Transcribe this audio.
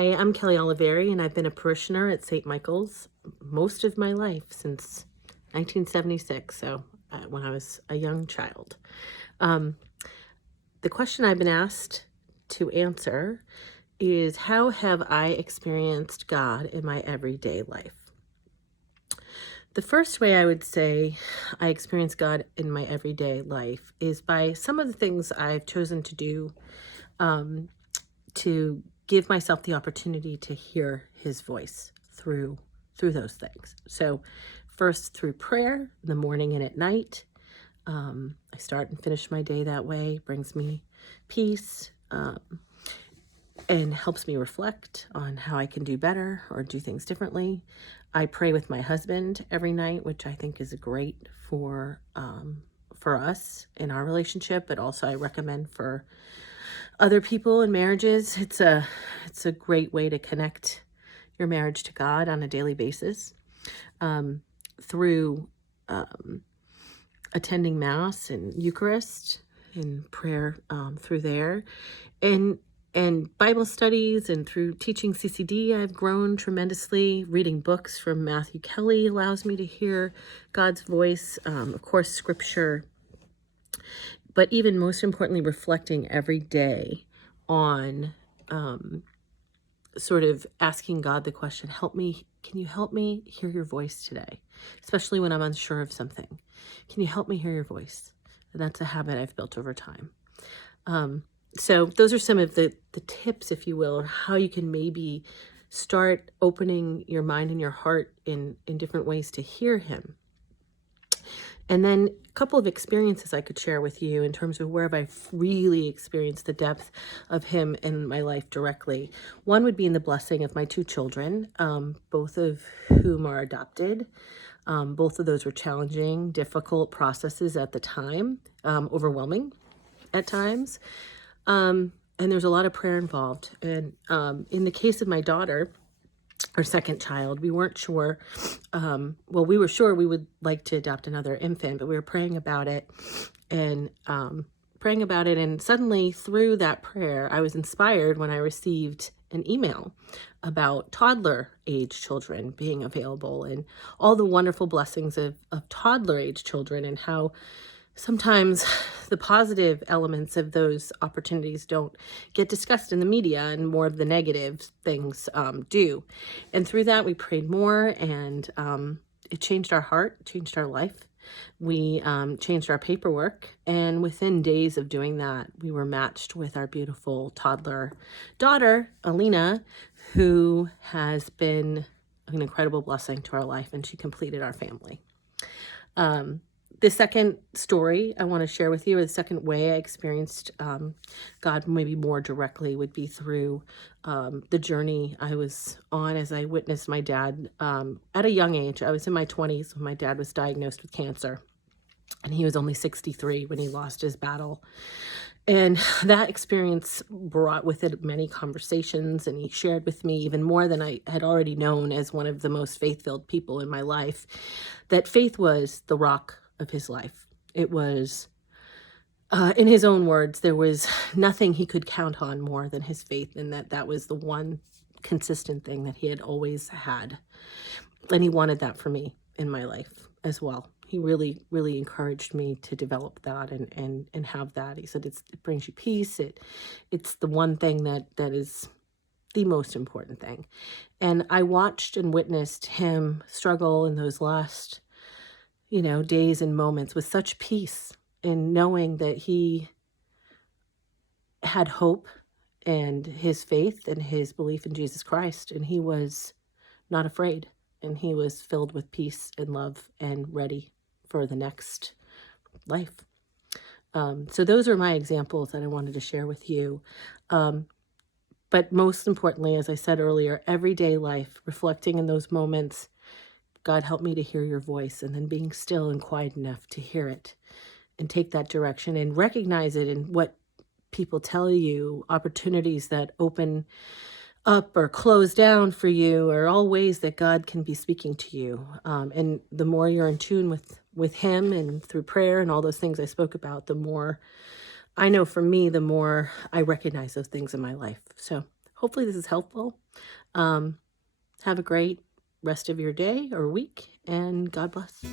Hi, I'm Kelli Oliveri, and I've been a parishioner at St. Michael's most of my life since 1976, so when I was a young child. Um, the question I've been asked to answer is, how have I experienced God in my everyday life? The first way I would say I experience God in my everyday life is by some of the things I've chosen to do to give myself the opportunity to hear his voice through those things. So first, through prayer in the morning and at night. I start and finish my day that way. Brings me peace, and helps me reflect on how I can do better or do things differently. I pray with my husband every night, which I think is great for us in our relationship, but also I recommend for other people in marriages. It's a great way to connect your marriage to God on a daily basis, through attending Mass and Eucharist and prayer, through there, and Bible studies, and through teaching CCD. I've grown tremendously. Reading books from Matthew Kelly allows me to hear God's voice. Of course, scripture, but even most importantly, reflecting every day on sort of asking God the question, can you help me hear your voice today? Especially when I'm unsure of something. Can you help me hear your voice? And that's a habit I've built over time. So those are some of the tips, if you will, or how you can maybe start opening your mind and your heart in different ways to hear him. And then a couple of experiences I could share with you in terms of where have I really experienced the depth of him in my life directly. One would be in the blessing of my two children, both of whom are adopted. Both of those were challenging, difficult processes at the time, overwhelming at times. And there's a lot of prayer involved. And in the case of my daughter, our second child, we weren't sure. We were sure we would like to adopt another infant, but we were praying about it, and suddenly through that prayer, I was inspired when I received an email about toddler age children being available and all the wonderful blessings of toddler age children, and how sometimes the positive elements of those opportunities don't get discussed in the media, and more of the negative things do. And through that, we prayed more, and it changed our heart, changed our life. We changed our paperwork, and within days of doing that, we were matched with our beautiful toddler daughter, Alina, who has been an incredible blessing to our life, and she completed our family. The second story I want to share with you, or the second way I experienced God maybe more directly, would be through the journey I was on as I witnessed my dad at a young age. I was in my 20s when my dad was diagnosed with cancer, and he was only 63 when he lost his battle. And that experience brought with it many conversations, and he shared with me even more than I had already known as one of the most faith-filled people in my life, that faith was the rock of his life. It was, in his own words, there was nothing he could count on more than his faith, and that was the one consistent thing that he had always had. And he wanted that for me in my life as well. He really, really encouraged me to develop that and have that. He said, it brings you peace. It's the one thing that is the most important thing. And I watched and witnessed him struggle in those last, days and moments with such peace, in knowing that he had hope and his faith and his belief in Jesus Christ. And he was not afraid, and he was filled with peace and love and ready for the next life. So those are my examples that I wanted to share with you. But most importantly, as I said earlier, everyday life, reflecting in those moments, God, help me to hear your voice, and then being still and quiet enough to hear it and take that direction and recognize it in what people tell you, opportunities that open up or close down for you, are all ways that God can be speaking to you. And the more you're in tune with him, and through prayer and all those things I spoke about, the more, I know for me, the more I recognize those things in my life. So hopefully this is helpful. Have a great rest of your day or week, and God bless.